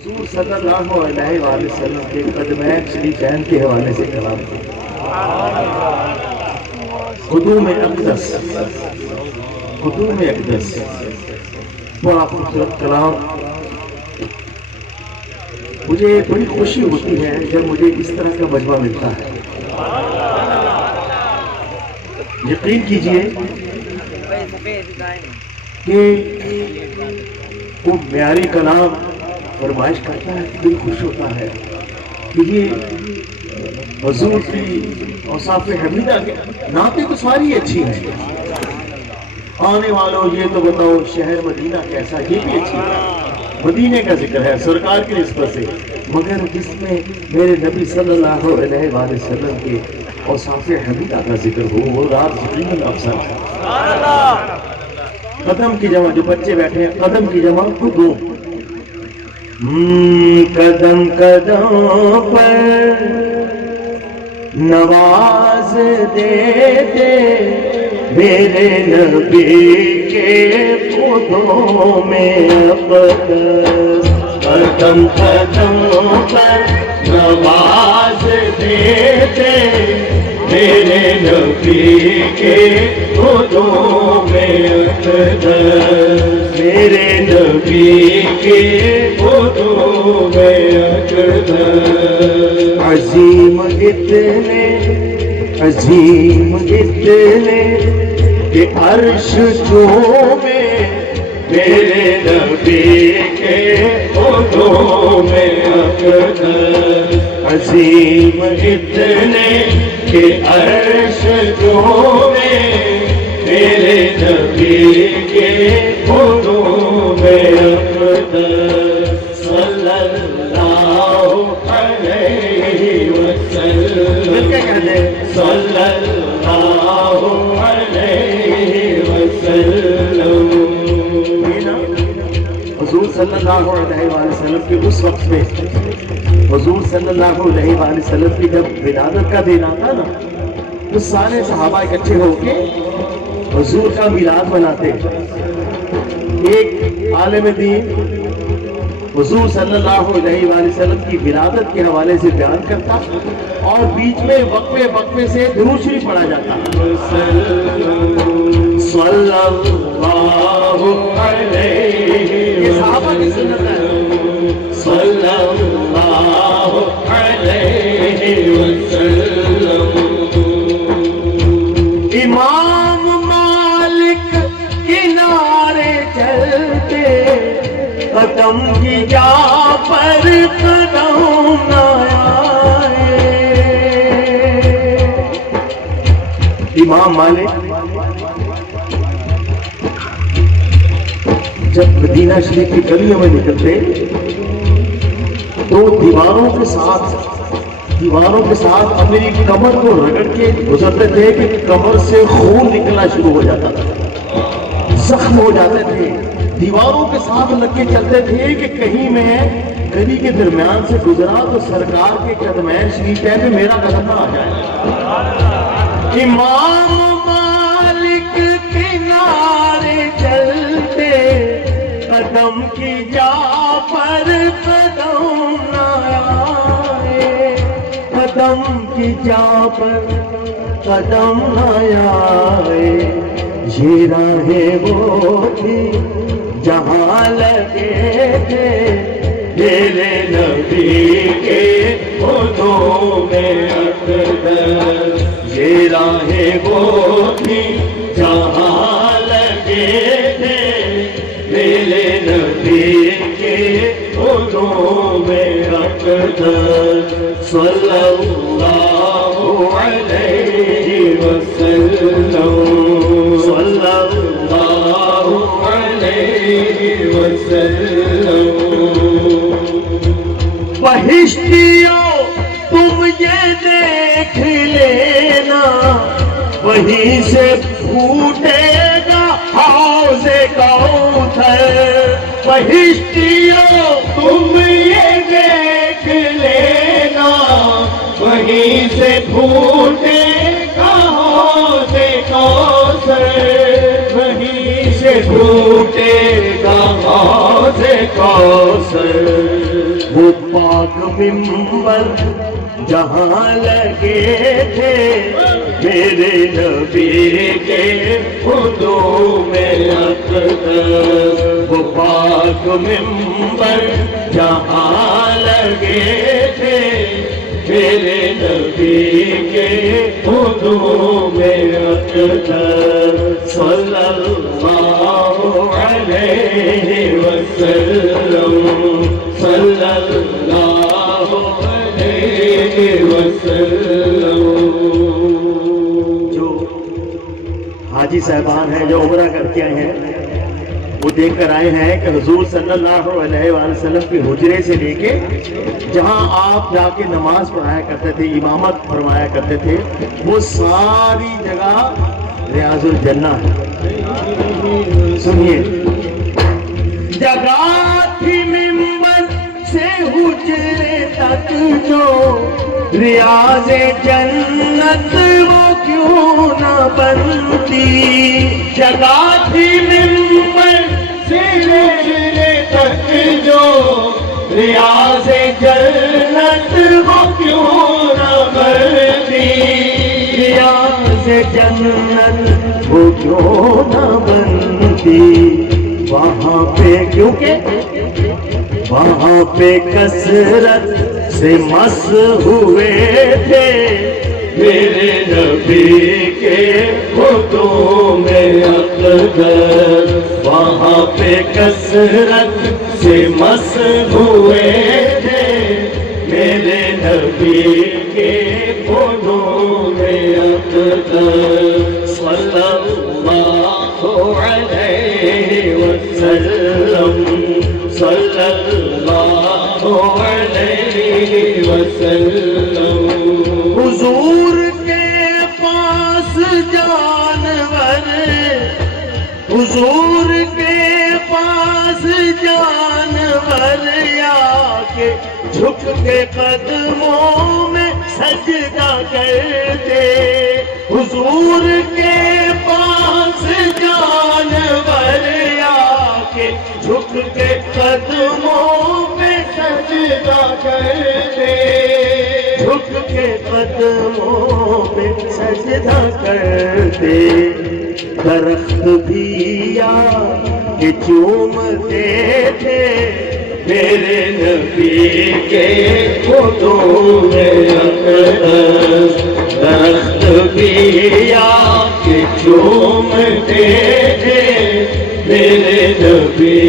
حضور صلی اللہ علیہ وآلہ وسلم کے قدمین شریفین کے حوالے سے کلام قدوم اقدس بڑا خوبصورت کلام. مجھے بڑی خوشی ہوتی ہے جب مجھے اس طرح کا مجمع ملتا ہے. یقین کیجئے کہ وہ معیاری کلام فرمائش کرتا ہے، دل خوش ہوتا ہے کہ یہ حضور کی اوصاف حمیدہ کے نعتیں تو ساری اچھی ہیں. آنے والوں یہ تو بتاؤ شہر مدینہ کیسا، یہ بھی اچھی ہے، مدینے کا ذکر ہے سرکار کی نسبت سے، مگر جس میں میرے نبی صلی اللہ علیہ وآلہ وسلم کے اوصاف حمیدہ کا ذکر ہو وہ رات یقیناً افضل ہے. قدم کی جمع، جو بچے بیٹھے ہیں قدم کی جمع قدوم. قدم قدم پر نواز دیتے میرے نبی کے خودوں میں اقدس. قدم قدم پر نواز دیتے میرے نبی کے خودوں میں اقدس. میرے نبی کے خودوں میں اقدس. عظیم اتنے کہ عرش چومے میرے نبی کے خودوں میں اقدس. عظیم اتنے کہ عرش چومے میرے نبی کے خودوں میں اقدس. صلی اللہ علیہ وسلم، صلی اللہ علیہ وسلم. حضور صلی اللہ علیہ وآلہ وسلم کے اس وقت میں حضور صلی اللہ علیہ وآلہ وسلم کی جب ولادت کا دن آتا نا تو سارے صحابہ اکٹھے ہو کے حضور کا میلاد مناتے. ایک عالم دین حضور صلی اللہ علیہ وآلہ وسلم کی ولادت کے حوالے سے بیان کرتا اور بیچ میں وقفے سے درود شریف پڑھا جاتا. صلی اللہ علیہ، یہ صحابہ کی سنت ہے. صلی اللہ علیہ وسلم. امام مالک کنارے چلتے قدم کی جا پر قدم نہ آئے. امام مالک جب مدینہ شریف کی گلیوں میں نکلتے تو دیواروں کے ساتھ اپنی کمر کو رگڑ کے گزرتے تھے کہ کمر سے خون نکلنا شروع ہو جاتا تھا، زخم ہو جاتے تھے. دیواروں کے ساتھ لگ کے چلتے تھے کہ کہیں میں گلی کے درمیان سے گزرا تو سرکار کے قدمین شریف ہے کہ میرا قدم نہ آ جائے. امام مالک کنارے چلتے قدم کی جا پر قدم نہ آئے. قدم کی جا پر قدم نہ آئے. یہ راہیں وہ تھی جہاں لگے تھے میرے نبی کے خودوں میں اقدس. یہ راہیں وہ تھی جہاں لگے تھے میرے نبی کے خودوں میں اقدس. صلی اللہ علیہ وسلم. صلی اللہ علیہ وسلم. بہشتیوں تم یہ دیکھ لینا وہیں سے پھوٹے گا حوض کوثر. بہشتیوں تم یہ دیکھ لینا وہیں سے پھوٹے گا حوض کوثر. وہیں سے پھوٹے گا حوض کوثر. وہ پاک ممبر جہاں لگے تھے میرے نبی کے قدوم اقدس، وہ پاک ممبر جہاں لگے تھے میرے نبی کے قدوم اقدس، صلی اللہ علیہ وسلم، صلی اللہ علیہ وسلم۔ جو حاجی صاحبان ہیں جو عمرہ کر کے آئے ہیں وہ دیکھ کر آئے ہیں کہ حضور صلی اللہ علیہ وآلہ وسلم کے حجرے سے لے کے جہاں آپ جا کے نماز پڑھایا کرتے تھے، امامت فرمایا کرتے تھے، وہ ساری جگہ ریاض الجنہ ہے۔ سنیے، جگہ تھی ممبر سے حجرے تک جو ریاض جنت وہ کیوں نہ بنتی، جگہ تھی ممبر سے حجرے تک جو ریاض جنت وہ کیوں نہ بنتی، ریاض جنت وہ کیوں نہ بنتی، وہاں پہ کیونکہ وہاں پہ کثرت سے مس ہوئے تھے میرے نبی کے قدوم اقدس، وہاں پہ کثرت سے مس ہوئے تھے میرے نبی کے قدوم اقدس، صلی اللہ علیہ وسلم، صلی اللہ علیہ وسلم۔ حضور کے پاس جانور، حضور کے پاس جانور آ کے جھک کے قدموں میں سجدہ کرتے، حضور کے پاس جانور آ کے جھک کے قدموں میں سجدہ کرتے، جھک کے قدموں میں سجدہ کرتے، درخت بھی آ کے چومتے تھے میرے نبی کے قدوم اقدس، درخت بھی آ کے چومتے تھے میرے نبی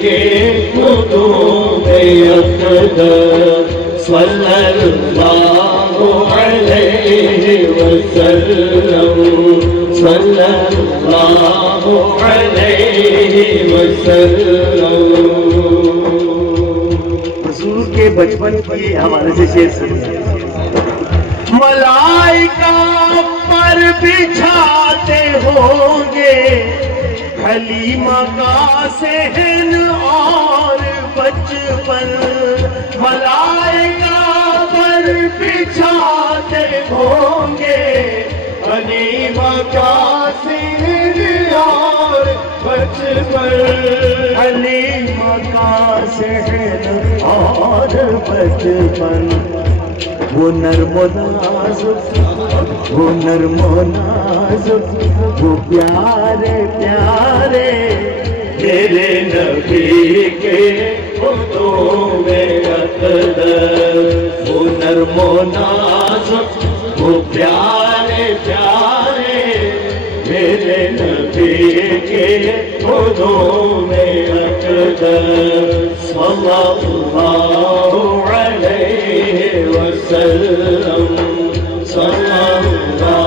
کے قدوم اقدس، صلی اللہ علیہ وسلم، صلی اللہ علیہ وسلم۔ حضور کے بچپن کی حوالے سے شعر سنیے، ملائکہ پر بچھاتے ہوں گے حلیمہ کا صحن اور بچپن، ملائکہ پر بچھاتے ہوں گے حلیمہ کا صحن اور بچپن، حلیمہ کا صحن اور بچپن، وہ نرم و نازک، وہ نرم و نازک، وہ پیارے پیارے میرے نبی کے قدوم اقدس، وہ نرم و نازک، وہ پیارے پیارے میرے نبی کے قدوم اقدس، صلی اللہ علیہ وسلم، صلی اللہ